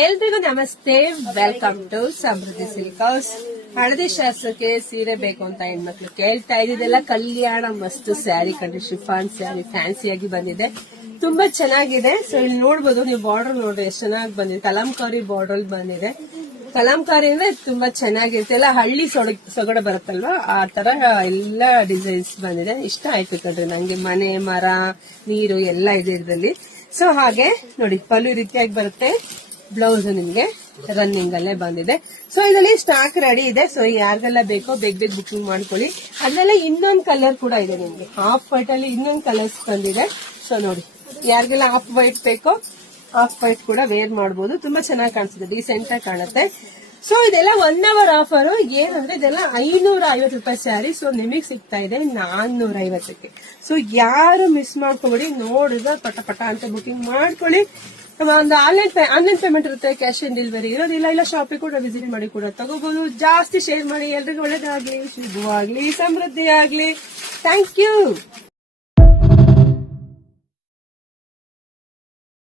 ಎಲ್ರಿಗೂ ನಮಸ್ತೆ, welcome to Samruddhi silk house. ಹಳದಿ ಶಾಸ್ತ್ರಕ್ಕೆ ಸೀರೆ ಬೇಕು ಅಂತ ಹೆಣ್ಮಕ್ಳು ಕೇಳ್ತಾ ಇದ್ದಿದ್ದೆಲ್ಲ ಕಲ್ಯಾಣ ಮಸ್ತ್ ಸ್ಯಾರಿ ಕಂಡ್ರೆ, ಶಿಫಾನ್ ಸ್ಯಾರಿ ಫ್ಯಾನ್ಸಿಯಾಗಿ ಬಂದಿದೆ, ತುಂಬಾ ಚೆನ್ನಾಗಿದೆ. ಸೊ ಇಲ್ಲಿ ನೋಡ್ಬೋದು ನೀವು, ಬಾರ್ಡರ್ ನೋಡ್ರಿ ಎಷ್ಟು ಚೆನ್ನಾಗಿ ಬಂದಿದೆ, ಕಲಂಕಾರಿ ಬಾರ್ಡರ್ ಬಂದಿದೆ. ಕಲಂಕಾರಿ ಅಂದ್ರೆ ತುಂಬಾ ಚೆನ್ನಾಗಿರುತ್ತೆ, ಎಲ್ಲ ಹಳ್ಳಿ ಸೊಗಡ ಬರುತ್ತಲ್ವಾ, ಆ ತರ ಎಲ್ಲ ಡಿಸೈನ್ಸ್ ಬಂದಿದೆ. ಇಷ್ಟ ಆಯ್ತು ಕಣ್ರಿ ನಂಗೆ, ಮನೆ ಮರ ನೀರು ಎಲ್ಲ ಇದೆ ಇದರಲ್ಲಿ. ಸೊ ಹಾಗೆ ನೋಡಿ, ಪಲ್ಲು ರೀತಿಯಾಗಿ ಬರುತ್ತೆ, ಬ್ಲೌಸ್ ನಿಮ್ಗೆ ರನ್ನಿಂಗ್ ಅಲ್ಲೇ ಬಂದಿದೆ. ಸೊ ಇದರಲ್ಲಿ ಸ್ಟಾಕ್ ರೆಡಿ ಇದೆ. ಸೊ ಯಾರಿಗೆಲ್ಲ ಬೇಕೋ ಬೇಗ ಬೇಗ ಬುಕಿಂಗ್ ಮಾಡ್ಕೊಳ್ಳಿ. ಅದ್ರಲ್ಲೇ ಇನ್ನೊಂದು ಕಲರ್ ಕೂಡ ಇದೆ ನಿಮ್ಗೆ, ಹಾಫ್ ವೈಟ್ ಅಲ್ಲಿ ಇನ್ನೊಂದು ಕಲರ್ಸ್ ಬಂದಿದೆ. ಸೊ ನೋಡಿ, ಯಾರಿಗೆಲ್ಲ ಹಾಫ್ ವೈಟ್ ಬೇಕೋ ಹಾಫ್ ವೈಟ್ ಕೂಡ ವೇರ್ ಮಾಡಬಹುದು, ತುಂಬಾ ಚೆನ್ನಾಗಿ ಕಾಣಿಸುತ್ತೆ, ಡೀಸೆಂಟ್ ಆಗಿ ಕಾಣುತ್ತೆ. ಸೊ ಇದೆಲ್ಲ 1 hour ಆಫರ್. ಏನಂದ್ರೆ ಇದೆಲ್ಲ 550 ರೂಪಾಯಿ ಸ್ಯಾರಿ. ಸೊ ನಿಮಗೆ ಸಿಗ್ತಾ ಇದೆ 450ಕ್ಕೆ. ಸೊ ಯಾರು ಮಿಸ್ ಮಾಡ್ಕೊಬೇಡಿ, ನೋಡಿದ್ರೆ ಪಟ ಪಟ ಅಂತ ಬುಕಿಂಗ್ ಮಾಡ್ಕೊಳ್ಳಿ. ಒಂದು ಆನ್ಲೈನ್ ಪೇಮೆಂಟ್ ಇರುತ್ತೆ, ಕ್ಯಾಶ್ ಆನ್ ಡೆಲಿವರಿ ಇರೋದಿಲ್ಲ. ಇಲ್ಲ ಶಾಪಿಗೆ ಕೂಡ ವಿಸಿಟ್ ಮಾಡಿ ಕೂಡ ತಗೋಬಹುದು. ಜಾಸ್ತಿ ಶೇರ್ ಮಾಡಿ, ಎಲ್ರಿಗೂ ಒಳ್ಳೇದಾಗ್ಲಿ, ಶುಭವಾಗ್ಲಿ, ಸಮೃದ್ಧಿ ಆಗ್ಲಿ. Thank you.